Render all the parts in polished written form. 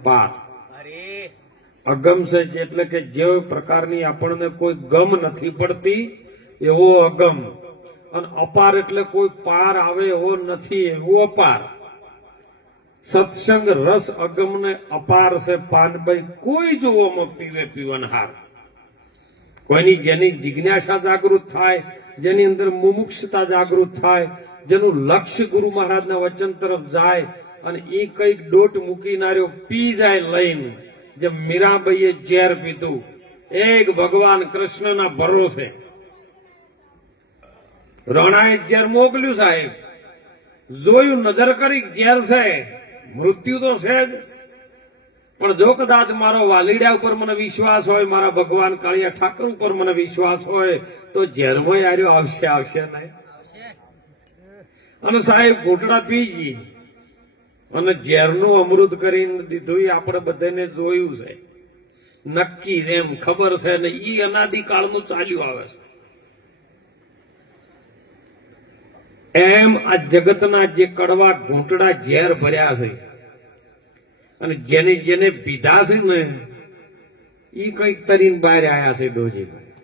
અપાર. અગમ છે એટલે કે જે પ્રકારની આપણને કોઈ ગમ નથી પડતી એવો અગમ, અને અપાર એટલે કોઈ પાર આવે એવો નથી, એવો અપાર. સત્સંગ રસ અગમ ને અપાર છે પાનભાઈ, કોઈ જોવામાં પીવે પીવનહાર. કોઈની જેની જિજ્ઞાસા જાગૃત થાય, જેની અંદર મુમુક્ષતા જાગૃત થાય, જેનું લક્ષ્ય ગુરુ મહારાજના વચન તરફ જાય અને એ કઈક ડોટ મૂકીનાર્યો પી જાય લઈને, જેમ મીરાબાઈએ ઝેર પીધું, એક ભગવાન કૃષ્ણના ભરોસે રણાએ ઝેર મોકલ્યું સાહેબ, જોયું નજર કરી ઝેર છે, મૃત્યુ તો છે જ, પણ જો કદાચ મારો વાલીડા ઉપર મને વિશ્વાસ હોય, મારા ભગવાન કાળિયા ઠાકર ઉપર મને વિશ્વાસ હોય, તો ઝેરમાં આર્યો આવશે, આવશે નહીં. અને સાહેબ ઘૂંટડા પી ગઈ અને ઝેરનું અમૃત કરીને દીધું. એ આપણે બધાને જોયું છે, નક્કી એમ ખબર છે ને, ઈ અનાદિકાળનું ચાલ્યું આવે છે. એમ આ જગતના જે કડવા ઘૂંટડા ઝેર ભર્યા છે, અને જેને જેને પીધા છે ને ઈ કઈક તરીને બહાર આવ્યા છે ડોજીભાઈ.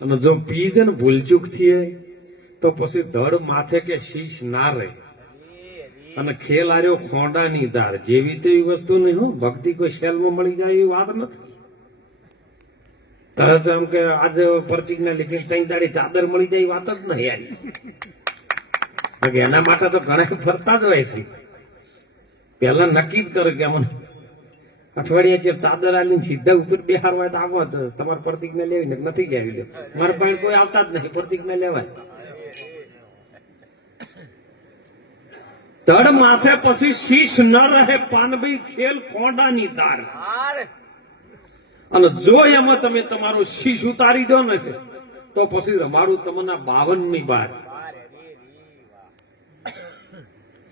અને જો પી છે ને ભૂલચૂક થી તો પછી ધડ માથે કે શીશ ના રહે, અને ખેલ આર્યો ખોંડાની ધાર. જેવી તેવી વસ્તુ નહીં હો, ભક્તિ કોઈ શેલમાં મળી જાય એવી વાત નથી. તરત એમ કે આજે પ્રતિજ્ઞા લીધી ત્રણ દાડી ચાદર મળી જાય વાત જ નહીં યાર. એના માટે તો ઘણા ફરતા જ હોય છે. પેલા નક્કી જ કરે કે અમને અઠવાડિયે જે ચાદર આલી સીધા ઉપર બેહાર હોય તો આવો, તમારે પ્રતિજ્ઞા લેવી ને નથી લેવી. લે મારા પાસે કોઈ આવતા જ નહીં, પ્રતિજ્ઞા લેવાય. તડ માથે પછી શીશ ન રહે પાનભાઈ, ખેલ ખોંડાની તાર. અને જો એમાં તમે તમારો શીશ ઉતારી દો ને તો પછી રમાડું તમને 52 બાર.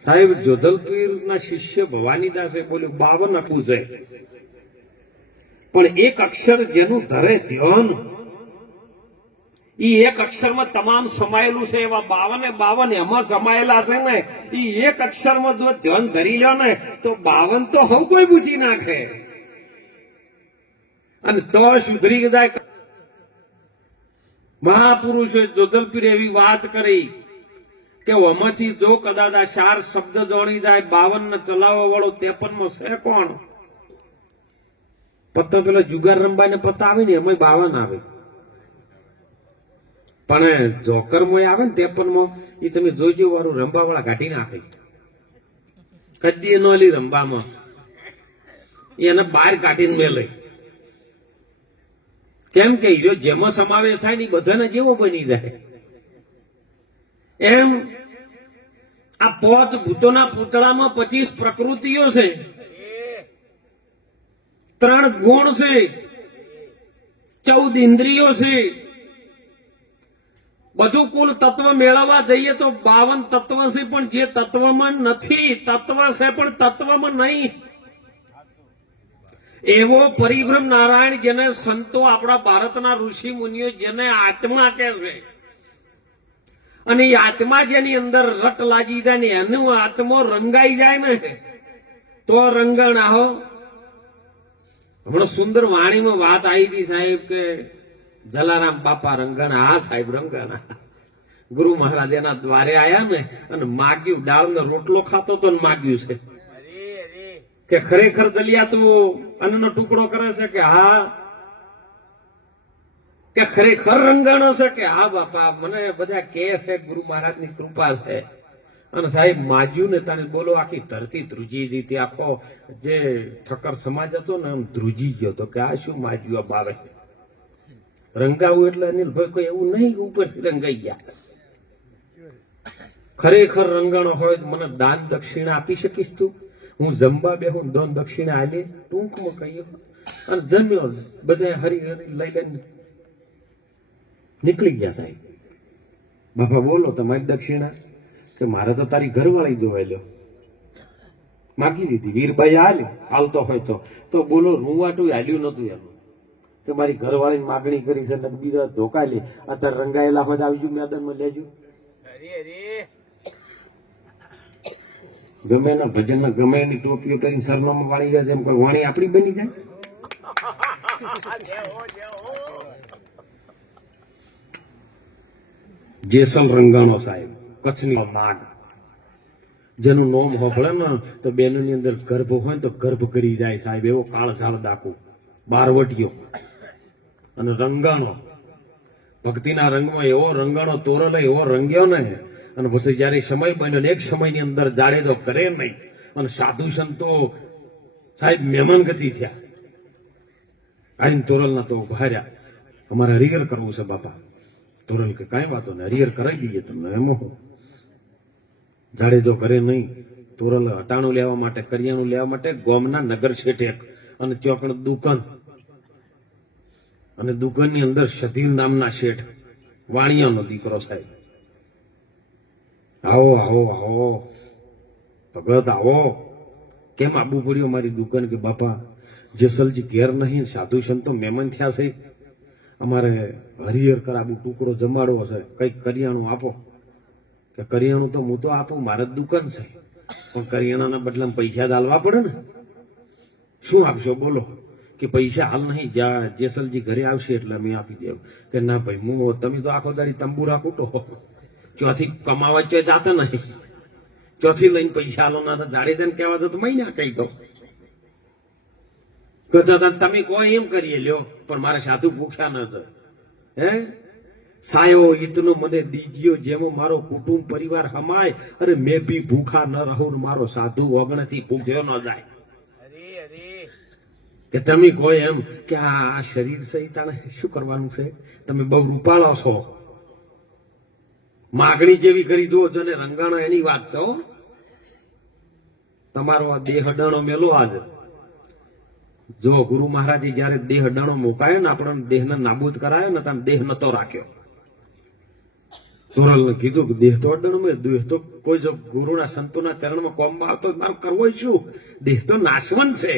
સાહેબ જોધલપીર ના શિષ્ય ભવાનીદાસે બોલ્યું 52 આપવું છે, પણ એક અક્ષર જેનું ધરે ધ્યાન, ઈ એક અક્ષરમાં તમામ સમાયેલું છે. એવા 52 એમાં સમાયેલા છે ને, ઈ એક અક્ષરમાં જો ધ્યાન ધરી લ્યો ને તો 52 તો હવ કોઈ બૂજી નાખે, અને તો સુધરી જાય. મહાપુરુષોએ જોધલપીર એવી વાત કરી કે આમાંથી જો કદાચ આ 4 શબ્દ જોણી જાય, 52 ને ચલાવવા વાળો 53 છે કોણ? પત્તા પેલા જુગાર રંબા ને પત્તા આવે ને એમાં 52 આવે, પણ જોકર મોય આવે ને 53 એ તમે જોજો વાળું રંબા વાળા કાઢી નાખે, કદી નો લી રંબામાં એને બહાર કાઢીને મેલે. કેમ કે જેમાં સમાવેશ થાય ને બધાને જેવો બની જાય. એમ આ 5 ભૂતોના પૂતળામાં 25 પ્રકૃતિઓ છે, 3 ગુણ છે, 14 ઇન્દ્રિયો છે. બધું કુલ તત્વ મેળવવા જઈએ તો 52 તત્વ છે, પણ જે તત્વમાં નથી, તત્વ છે પણ તત્વમાં નહીં. એવો પરિભ્રમ નારાયણ જેને સંતો આપણા ભારતના ઋષિ મુનિઓ જેને આત્મા કહે છે, અને એ આત્મા જેની અંદર રટ લાગી જાય ને એનું આત્મો રંગાઈ જાય ને તો રંગણ આહો. હમણાં સુંદર વાણીમાં વાત આવી હતી સાહેબ કે જલારામ બાપા રંગણા. હા સાહેબ રંગણા. ગુરુ મહારાજ એના દ્વારે આયા ને અને માગ્યું, દાળનો રોટલો ખાતો તો માગ્યું છે કે ખરેખર જલિયા તું અન્નનો ટુકડો કરે છે કે હા, કે ખરેખર રંગણો છે કે હા બાપા, મને બધા કે છે ગુરુ મહારાજની કૃપા છે. અને સાહેબ માજ્યું ને તાને બોલો આખી ધરતી ધ્રુજી હતી, આખો જે ઠક્કર સમાજ હતો ને આમ ધ્રુજી ગયો તો કે આ શું માજ્યું આ બાવે રંગાવું. એટલે અનિલભાઈ કોઈ એવું નહીં ઉપરથી રંગાઈ ગયા. ખરેખર રંગણો હોય તો મને દાન દક્ષિણા આપી શકીશ તું? હું જમવા બેહું દાન દક્ષિણા આલી ટૂંકમાં કહીએ. અને જમ્યો, બધા હરી હરી લઈ લઈને નીકળી ગયા. સાહેબ બાપા બોલો તમારી દક્ષિણા? કે મારે તો તારી ઘરવાળી જોવાઈ લો, માગી લીધી. વીરબાઈ હાલી આવતો હોય તો બોલો રૂવાટું હાલ્યું નતું એમ કે મારી ઘરવાળીની માગણી કરી છે, બીજા ધોકા લે. અત્યારે રંગાયેલા હોય તો આવજો મેદાનમાં લેજો. ગમે એના ભજન ગમે એની ટોપીઓ પહેરીને સરનામું વાળી જાય એમ કોઈ વાણી આપણી બની જાય. જેસલ રંગાણો સાહેબ, કચ્છની માગ, જેનું નોમ હોભળે ને તો બેનની અંદર ગર્ભ હોય ને તો ગર્ભ કરી જાય સાહેબ, એવો કાળઝાળ ડાકુ, બારવટીયો અને રંગાણો, ભક્તિના રંગમાં એવો રંગાણો તોરલે એવો રંગ્યો ને. અને પછી જયારે સમય બન્યો ને એક સમયની અંદર જાડેજો કરે નહીં અને સાધુ સંતો સાહેબ મહેમાન ગતિ થયા. આઈને તોરલના તો ઉભા રહ્યા, અમારે હરિહર કરવું છે બાપા. તોરલ કે કાંઈ વાતો ને હરિહર કરાવી દઈએ તમને. એમાં જાડેજો કરે નહીં. તોરલ હટાણું લેવા માટે, કરિયાણું લેવા માટે ગોમના નગર શેઠે અને ચોકણ દુકાન, અને દુકાનની અંદર સધીર નામના શેઠ, વાણિયાનો દીકરો સાહેબ. આવો આવો આવો ભગત આવો, કેમ આબુ પડ્યો મારી દુકાન? કે બાપા જેસલજી ઘેર નહીં, સાધુ સંતો મહેમાન થયા છે, અમારે હરિહર કરાવું, ટુકડો જમાડવો છે, કઈક કરિયાણું આપો. કે કરિયાણું તો હું તો આપું, મારે જ દુકાન છે, પણ કરિયાણાના બદલામાં પૈસા જ હાલવા પડે ને. શું આપશો બોલો? કે પૈસા હાલ નહીં, જ્યાં જેસલજી ઘરે આવશે એટલે અમે આપી દેવું. કે ના ભાઈ, હું તમે તો આખો દાડી તંબુરા કૂટો, ચોથી કમાવા ચો જાતા નહીં, ચોથી લઈને પૈસા હાલો ના. જાડેજાને કહેવા દો તો મહિના કહી દો, તમે કોઈ એમ કરીએ લ્યો, પણ મારે સાધુ ભૂખ્યા ન થાય. હે સાયો ઈતનો મને દીજ્યો, જેમાં મારો કુટુંબ પરિવાર હમાય, અરે મેં બી ભૂખા ન રહું, મારો સાધુ ઓગણથી ભૂખ્યો ન જાય. કે તમે કહો એમ કે આ શરીર છે તાણે શું કરવાનું છે, તમે બહુ રૂપાળો છો, માગણી જેવી કરી દો જો ને રંગાણો, એની વાત છે. તમારો આ દેહ અડાણો મેલો આજ. જો ગુરુ મહારાજે જયારે દેહ અડાણો મુકાયો ને, આપણને દેહને નાબૂદ કરાયો ને, તમે દેહ નતો રાખ્યો. તોરલને કીધું કે દેહ તો અડાણો મેં, દેહ તો કોઈ જો ગુરુના સંતોના ચરણમાં કોમમાં આવતો મારું કરવો શું, દેહ તો નાશવંત છે.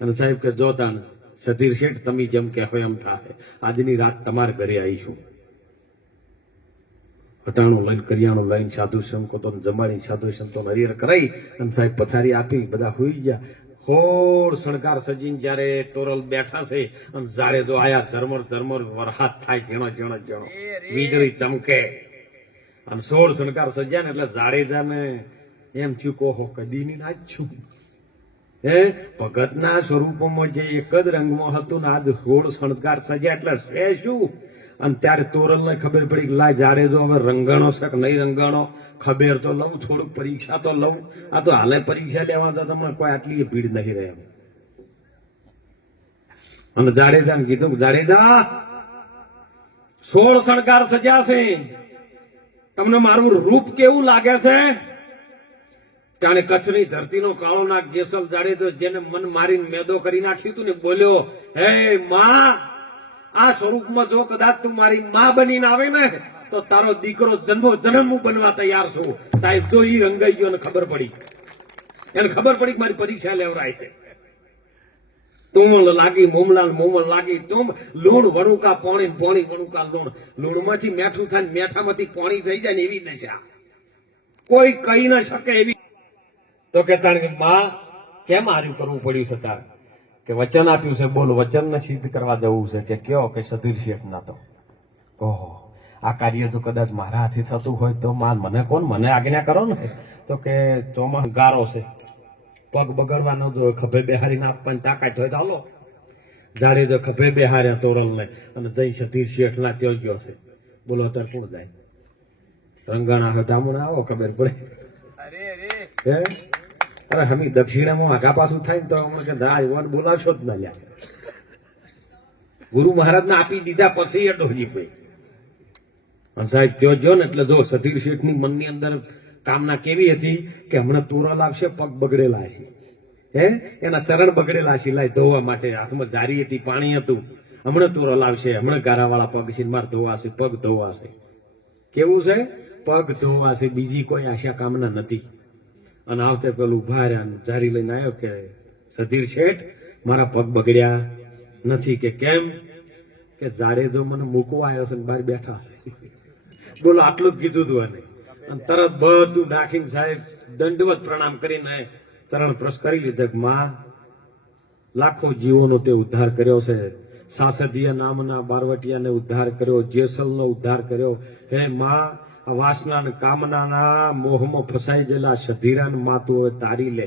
અને સાહેબ કે જો તાણ સધીર શેઠ તમે જેમ કહેવો એમ થાય, આજની રાત તમારે ઘરે આવીશું. હટાણું લઈને, કરિયાણું લઈને, સાધુ સંતો જમાડી, સાધુ સંતો હરિહર કરાઈ અને સાહેબ પથારી આપી, બધા હોઈ ગયા. હોળ શણગાર સજીને જયારે તોરલ બેઠા છે અને જાડેજો આયા, ઝરમર ઝરમર વરસાદ થાય, ઝીણો ઝીણો ઝીણો વીજળી ચમકે અને સોળ શણગાર સજ્યા ને એટલે જાડેજાને એમ થયું કોહો કદી ની નાચ છું. હે ભગતના સ્વરૂપમાં જે એક જ રંગમાં હતું ને આજ સોળ શણગાર સજ્યા એટલે છે શું. અને ત્યારે તોરલને ખબર પડી કે લાય જાડેજો હવે રંગાણો છે કે નહીં રંગાણો, ખબર તો લઉં, થોડુંક પરીક્ષા તો લઉં. આ તો હાલે પરીક્ષા લેવા તો તમને કોઈ આટલી ભીડ નહીં રહે. અને જાડેજાને કીધું કે જાડેજા 16 શણગાર સજ્યા છે, તમને મારું રૂપ કેવું લાગે છે? ત્યારે કચ્છની ધરતીનો કાળો નાગ જેસલ જાડેજો, જેને મન મારીને મેદો કરી નાખ્યું હતું ને, બોલ્યો હે માં, આ સ્વરૂપમાં જો કદાચ તું મારી માં બનીને આવે ને તો તારો દીકરો જન્મ બનવા તૈયાર છું. સાહેબ જો ઈ રંગાઈ ગયો ને ખબર પડી, એને ખબર પડી કે મારી પરીક્ષા લેવરાય છે. તુમલ લાગી મોમલાલ મોમલ લાગી તુમ, લૂણ વણુકા પાણી, પાણી વણુકા લૂણ, લૂણમાંથી મેઠું થાય, મેઠામાંથી પાણી થઈ જાય ને એવી દશા કોઈ કહી ન શકે એવી. તો કહેતા કે માં કેમ આર્યું કરવું પડ્યું છે તારે? કે વચન આપ્યું છે, બોલ વચનને સિદ્ધ કરવા જવું છે. કે કયો? કે સધીર શેઠ ના. તો ઓહો, આ કાર્ય તો કદાચ મારા હાથે થતું હોય તો મને કોણ, મને આજ્ઞા કરો ને. તો કે ચોમાસ ગારો છે, પગ બગડવાનો જો ખભે બેહારીને આપવાની તાકાત હોય તો હાલો. જાડેજો ખભે બેહાર્યા તોરલને અને જઈ સધીર શેઠ ના ત્યાં ગયો છે. બોલો અત્યારે કોણ જાય? રંગાણા હતા હમણાં આવો ખબર પડે. હે અરે હમી દક્ષિણામાં આગા પાછું થાય ને તો હમણાં કે દા બોલાવશો જ ના લ્યા. ગુરુ મહારાજ ને આપી દીધા પછી એ ડોહી પડી. અને સાહેબ ત્યાં જો ને એટલે જો સધીર શેઠ ની મનની અંદર કામના કેવી હતી કે હમણાં તોરલ આવશે, પગ બગડેલા હશે, હે એના ચરણ બગડેલા હશે, લાય ધોવા માટે હાથમાં જારી હતી, પાણી હતું. હમણાં તોરલ આવશે, હમણાં ગારાવાળા પગ છે, માર ધોવાશે, પગ ધોવાશે. કેવું છે? પગ ધોવાશે, બીજી કોઈ આશા કામના નથી. અને આવતે પેલું ઉભા રહ્યા, જારી લઈને આવ્યો કે સધીર શેઠ મારા પગ બગડ્યા નથી. કે કેમ? કે જાડેજો મને મૂકવા આવ્યો છે ને બહાર બેઠા છે. બોલો આટલું જ કીધું તું. અને અને તરત બધું નાખીને સાહેબ દંડવત પ્રણામ કરીને ચરણ પ્રસ કરી લીધા કે માં લાખો જીવોનો તે ઉદ્ધાર કર્યો છે, સાસદીય નામના બારવટિયાને ઉદ્ધાર કર્યો, જેસલનો ઉદ્ધાર કર્યો. હે માં, આ વાસના અને કામનાના મોહમાં ફસાઈ ગયેલા સધીરાને માં તું હવે તારી લે.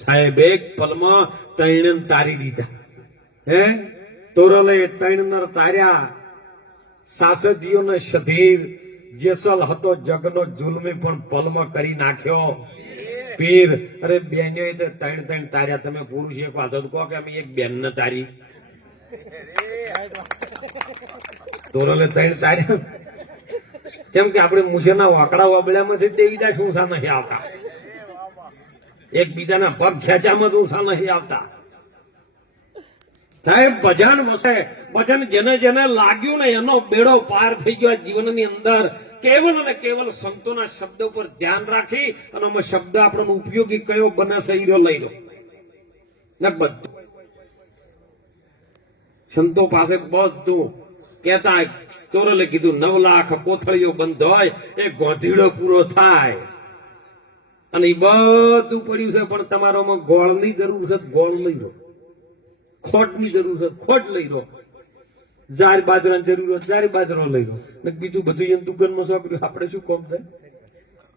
સાહેબ એક પલમાં તૈણને તારી દીધા. હે તોરલે તૈણ તાર્યા. સાસદીયોને સધીર જેસલ હતો જગનો જુલમી પણ પલમાં કરી નાખ્યો. પીર અરે બેનો ત્રણ ત્રણ તાર્યા. તમે પુરુષ એક વાત કહો કે અમે એક બેન ને તારી. તોરલે ત્રણ તાર્યા કેમ કે આપણે મુસેના વાકડા વાબળ્યામાંથી દેવીદાસ ઊંસા નહીં આવતા, એકબીજાના પગ ખેંચામાં ઊંસા નહીં આવતા. સાહેબ ભજન વસે, ભજન જેને જેને લાગ્યું ને એનો બેડો પાર થઈ ગયો જીવનની અંદર. કેવલ અને કેવલ સંતોના શબ્દો પર ધ્યાન રાખી અને અમે શબ્દ આપણને ઉપયોગી કયો બને છે હીરો લઈ લો. બધું સંતો પાસે બધું કેતા. તોરલે કીધું 9 લાખ કોથળીઓ બંધ હોય એ ગોધીડો પૂરો થાય. અને એ બધું પડ્યું છે પણ તમારામાં ગોળની જરૂર છે, ગોળ લઈ લો. ખોટની જરૂર છે, ખોટ લઈ લો. જાર બાજરાની જરૂર હોય, જાર બાજરો લઈ લો. બીજું બધું દુકાનમાં સોંપ્યું, આપણે શું કોમ છે?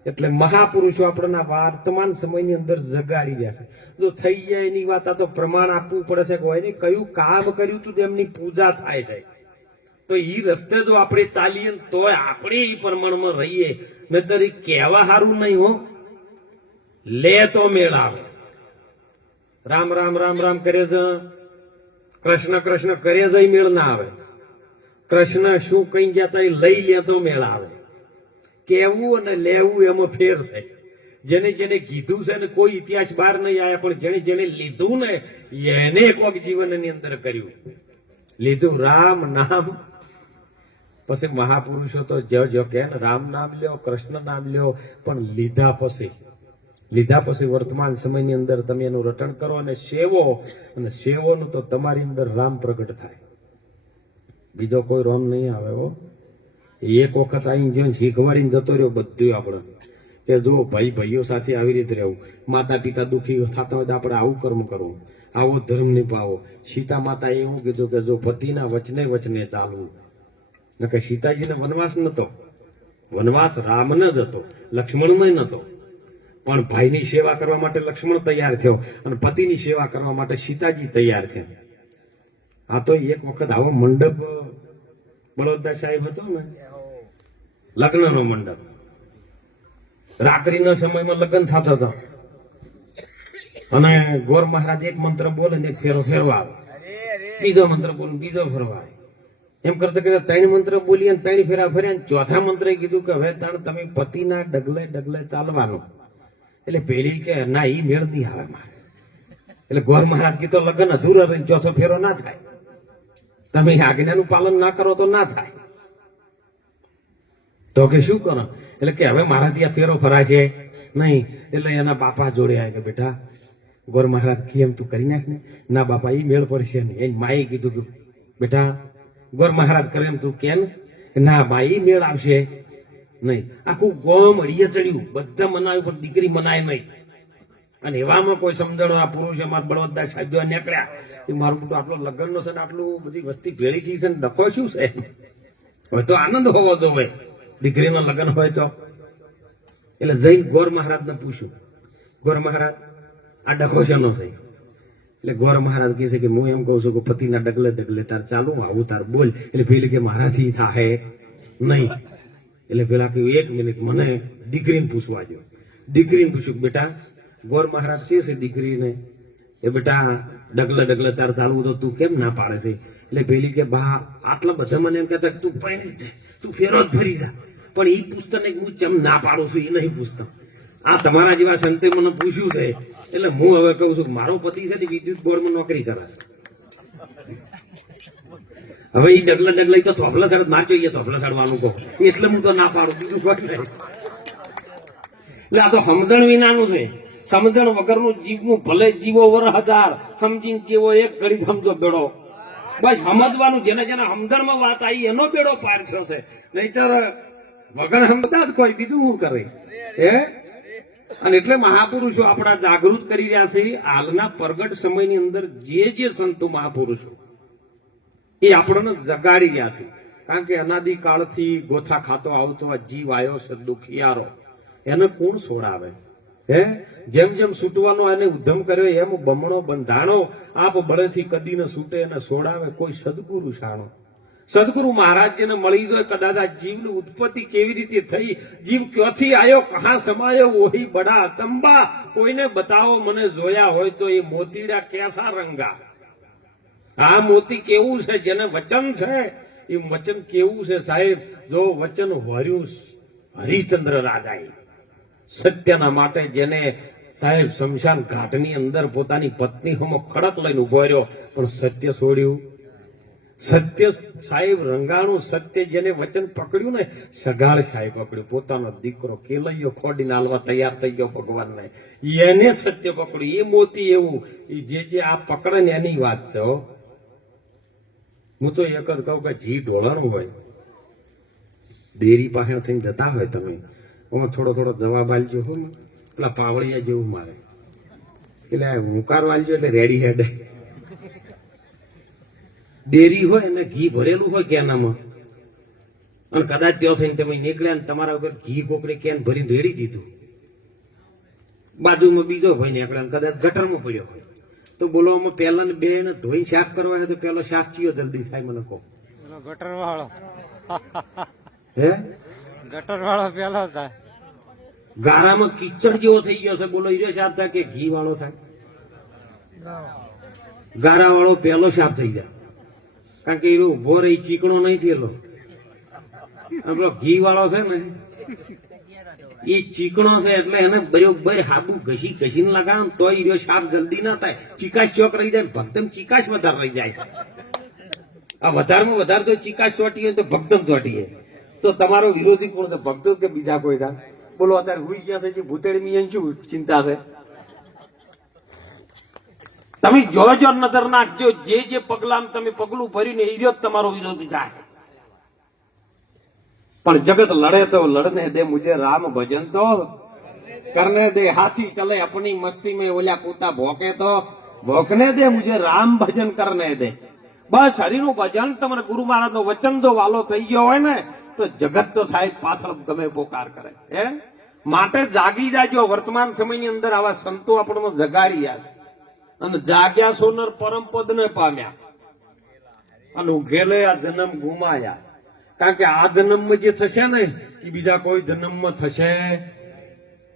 એટલે મહાપુરુષો આપણા વર્તમાન સમયની અંદર જગાડી રહ્યા છે. જો થઈ જાય એની વાત, આ તો પ્રમાણ આપવું પડે છે કે હોય ને કયું કામ કર્યું તું તેમની પૂજા થાય છે. તો એ રસ્તે જો આપણે ચાલીએ તોય આપણે એ પ્રમાણમાં રહીએ. નહીતર એ કહેવા સારું નહીં હો, લે તો મેળ આવે. રામ રામ રામ રામ કરે છે, કૃષ્ણ કૃષ્ણ કરે જ મેળ ના આવે. કૃષ્ણ શું કઈ ગયા એ લઈ લે તો મેળ આવે. કેવું અને લેવું એમાં ફેર છે. જેને જેને કીધું છે ને કોઈ ઇતિહાસ બહાર નહીં આવ્યા, પણ જેને જેને લીધું ને એને કોઈક જીવનની અંદર કર્યું. લીધું રામ નામ, પછી મહાપુરુષો તો જો કે રામ નામ લ્યો, કૃષ્ણ નામ લ્યો, પણ લીધા પછી વર્તમાન સમયની અંદર તમે એનું રટણ કરો અને સેવો. અને સેવોનું તો તમારી અંદર રામ પ્રગટ થાય, બીજો કોઈ રોમ નહીં આવે હો. એક વખત આવીને જેમ શીખવાડીને જતો રહ્યો બધું આપણે કે જો ભાઈઓ સાથે આવી રીતે રહેવું, માતા પિતા દુઃખી થતા હોય તો આપણે આવું કર્મ કરવું, આવો ધર્મ નિભાવો. સીતા માતા એવું કીધું કે જો પતિના વચને ચાલવું. કે સીતાજીને વનવાસ નતો, વનવાસ રામને જ હતો, લક્ષ્મણને નતો. પણ ભાઈની સેવા કરવા માટે લક્ષ્મણ તૈયાર થયો અને પતિની સેવા કરવા માટે સીતાજી તૈયાર થયા. આ તો એક વખત આવો મંડપ બળોદા સાહેબ હતો ને, લગ્નનો મંડપ. રાત્રિના સમયમાં લગ્ન થતા હતા અને ગોર મહારાજ એક મંત્ર બોલે ને એક ફેરો ફેરવા આવે, બીજો મંત્ર બોલે બીજો ફેરવા આવે. એમ કરતા કરતા 3 મંત્ર બોલી અને 3 ફેરા ફર્યા. ચોથા મંત્રે કીધું કે હવે તમે પતિના ડગલે ચાલવાનું. એટલે પેલી કે ના ઈ મેળ નહીં આવે મારે. એટલે ગોર મહારાજ કીધું લગ્ન અધૂરા રહીને ચોથો ફેરો ના થાય, તમે આજ્ઞાનું પાલન ના કરો તો ના થાય. તો કે શું કરો? એટલે કે હવે મારાથી આ ફેરો ફરાશે નહીં. એટલે એના બાપા જોડે આવે કે બેટા ગોર મહારાજ કેમ તું કરી નાખ ને. ના બાપા ઈ મેળ પડશે નહીં. એની માએ કીધું કે બેટા ગોર મહારાજ કરે એમ તું કે ના બા ઈ મેળ આવશે નહીં. આખું ગોમ અડીએ ચડ્યું, બધા મનાવ્યું પણ દીકરી મનાય નહીં. અને એવામાં કોઈ સમજણો આ પુરુષ અમારા બળવદા સાહેબ નીકળ્યા કે મારું બધું આટલો લગ્નનો છે ને આટલું બધી વસ્તી ભેળી થઈ છે ને ડખો શું છે? હવે તો આનંદ હોવો જોઈએ દીકરીનો લગ્ન હોય તો. એટલે જઈ ગોર મહારાજને પૂછ્યું, ગોર મહારાજ આ ડખો શેનો છે? એટલે ગોર મહારાજ કહે છે કે હું એમ કહું છું કે પતિના ડગલે તાર ચાલુ આવું તાર બોલ. એટલે પેલી કે મારાથી થાહે નહીં. એટલે પેલા કહ્યું 1 મિનિટ મને દીકરીને પૂછવા દો. દીકરીને પૂછ્યું બેટા ગોર મહારાજ કહે છે દીકરીને એ બેટા ડગલે તાર ચાલવું તો તું કેમ ના પાડે છે? એટલે પેલી કે બા આટલા બધા મને એમ કહેતા તું પૈણી છે, તું ફેરો જ ફરી જા, પણ એ પૂછતા ને હું ચમ ના પાડું છું એ નહીં પૂછતા. આ તમારા જેવા સંતે મને પૂછ્યું છે એટલે હું હવે કહું છું મારો પતિ છે ને વિદ્યુત બોર્ડમાં નોકરી કરે છે. હવે એ ડગલે તો થોભલા સાડ માર જોઈએ, થોભલા સાડવાનું કહો એટલે હું તો ના પાડું, બીજું કોઈ નહીં. એટલે આ તો સમજણ વિનાનું છે. સમજણ વગરનું જીવવું ભલે જીવો વર 1000, સમજીને જેવો એક ઘડી સમજો બેડો. બસ સમજવાનું, જેને જેને સમજણમાં વાત આવી એનો બેડો પાર થયો છે. નહીતર વગર સમજતા જ કોઈ બીજું શું કરે હે. અને એટલે મહાપુરુષો આપણા જાગૃત કરી રહ્યા છે. હાલના પ્રગટ સમયની અંદર જે સંતો મહાપુરુષો એ આપણને જગાડી રહ્યા છે. કારણ કે અનાદિકાળથી ગોથા ખાતો આવતો આ જીવ આવ્યો છે દુખિયારો, એને કોણ છોડાવે હે. જેમ જેમ છૂટવાનો એને ઉદ્ધમ કર્યો એમ બમણો બંધાણો આપ બળેથી કદી ને છૂટે એને છોડાવે કોઈ સદગુરુ શાણો. સદગુરુ મહારાજને મળી જાય કદાચ આ જીવની ઉત્પત્તિ કેવી રીતે થઈ, જીવ ક્યાંથી આવ્યો, કહા સમાયો, ઓહી બડા અચંબા. કોઈને બતાવો મને જોયા હોય તો એ મોતીડા કેસા રંગા. આ મોતી કેવું છે, જેને વચન છે એ વચન કેવું છે સાહેબ. જો વચન વર્યું હરિચંદ્ર રાજાએ સત્યના માટે, જેને સાહેબ શમશાન ઘાટની અંદર પોતાની પત્ની હમો ખડક લઈને ઉભો રહ્યો પણ સત્ય છોડ્યું. સત્ય સાહેબ રંગાણું સત્ય, જેને વચન પકડ્યું ને સગાળ સાહેબ પકડ્યું. પોતાનો દીકરો કેલૈયો ખોડીને હાલવા તૈયાર થઈ ગયો ભગવાનને, એને સત્ય પકડ્યું. એ મોતી એવું જે આ પકડે ને એની વાત છે હો. હું તો એક જ કહું કે જી ઢોળાણું હોય, દેરી પાસે થઈને જતા હોય તમે, થોડો જવાબ આલજો હો. પેલા પાવળિયા જેવું મારે એટલે હુંકાર વાલજો એટલે રેડી હેડે. ડેરી હોય ને ઘી ભરેલું હોય કેનામાં, અને કદાચ ત્યાં થઈને તમે નીકળ્યા ને તમારા ઉપર ઘી કોકરી કેન ભરીને રેડી દીધું, બાજુમાં બીજો ભાઈ નીકળ્યા કદાચ ગટરમાં પડ્યો હોય, તો બોલો આમાં પેલા ને બે ને ધોઈ સાફ કરવા હોય તો પેલો સાફ ચિયો જલ્દી થાય મને કહો. ગટર વાળો હે ગટર વાળો પેલો થાય. ગારામાં કીચડ જેવો થઈ ગયો છે, બોલો હીરો સાફ થાય કે ઘી વાળો થાય? ગારા વાળો પેલો સાફ થઈ જાય, કારણ કે એ ઉભો રહી ચીકણો નહીં થયેલો. પેલો ઘી વાળો છે ને એ ચીકણો છે એટલે એને બરોબર હાબુ ઘસીને લગાવ તો એ સાફ જલ્દી ના થાય. ચીકાશ ચોક રહી જાય, ભક્તમ ચીકાશ વધારે રહી જાય છે. આ વધારમાં વધારે તો ચીકાશ ચોટી હોય તો ભક્તમ ચોટીએ. તો તમારો વિરોધી કોણ છે, ભક્તો કે બીજા કોઈ થાય? બોલો અત્યારે હુઈ ગયા છે જે ભૂતેડી ની શું ચિંતા છે? તમે જોજો નજર નાખજો, જે પગલાં તમે પગલું ભર્યું ને એ જ તમારો વિરોધી થાય. પણ જગત લડે તો લડને દે મુझे રામ ભજન તો કરને દે, હાથી ચલે अपनी मस्ती में, ઓલા કૂતા ભોકે તો ભોકને દે, મુझे રામ ભજન કરને દે. બસ હરિનું ભજન તમારે ગુરુ મહારાજ નો વચન જો વાલો થઈ ગયો હોય ને તો જગત તો સાહેબ પાછળ ગમે પોકાર કરે હે. માટે જાગી જાજો. વર્તમાન સમયની અંદર આવા સંતો આપણને જગાડ્યા અને જાગ્યા સોનર પરમ પદ ને પામ્યા અને ઉઘેલે આ જન્મ ગુમાયા. કારણ કે આ જન્મમાં જે થશે ને એ બીજા કોઈ જન્મમાં થશે.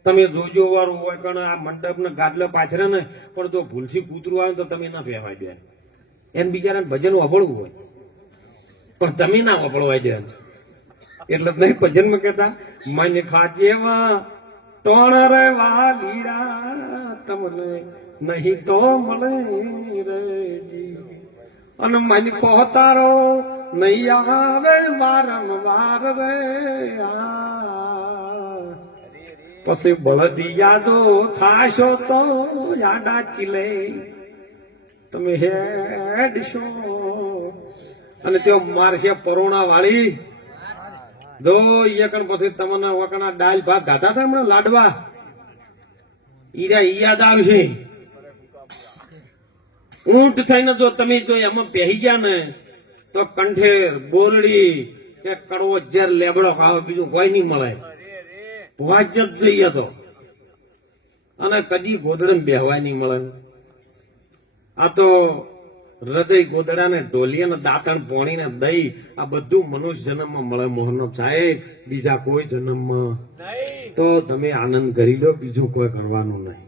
તમે જોજો વાળું હોય કારણ આ મંડપ ને ગાદલા પાછળ ને પણ જો ભૂલથી કૂતરું આવે તો તમે ના પહેવાય દે. એને બિચારાને ભજન વાપરવું હોય પણ તમે ના વાપરવાય દે. એટલે નહીં ભજનમાં કહેતા મન ખાજેવા ટોણ રે વાલીડા તમને નહીં તો મળે રેજી, અને મન કોતારો નહીં આવે વારંવાર રે. પછી બળદિયા જો થાશો તો યાડા ચીલે તમે હેડશો. અને તેઓ મારશે પરોણા વાળી દો એકણ પછી તમને વકણા દાલ ભાત ગાતા હતા હમણાં લાડવા ઈરા યાદ આવશે. ઊંટ થઈને જો તમે જો એમાં પહેરી ગયા ને તો કંઠેર બોરડી કે કડવો ઝેર લેબડો ખાવા બીજું કોઈ નહીં મળે. વાજ જ જઈએ તો અને કદી ગોદડે બેહવાય નહીં મળે. આ તો હૃદય ગોદડા ને ઢોલિયા ને દાંતણ પોણી ને દહીં આ બધું મનુષ્ય જન્મમાં મળે મોહન સાહેબ, બીજા કોઈ જન્મમાં. તો તમે આનંદ કરી લો, બીજું કોઈ કરવાનું નહીં.